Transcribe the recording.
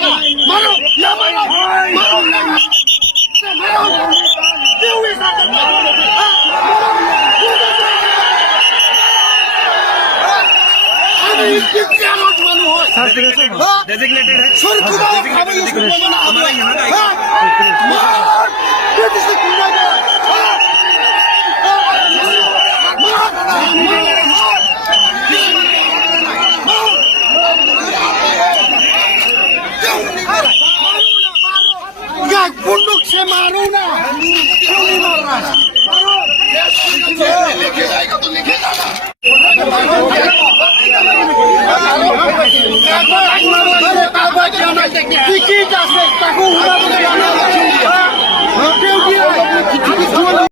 मारो या मारो मारो मारो क्यों ऐसा करते हो अरे इसकी क्या नौजवान हो डेजिग्नेटेड है सर खुदा हमें इसको बोलना हमारा यहाँ का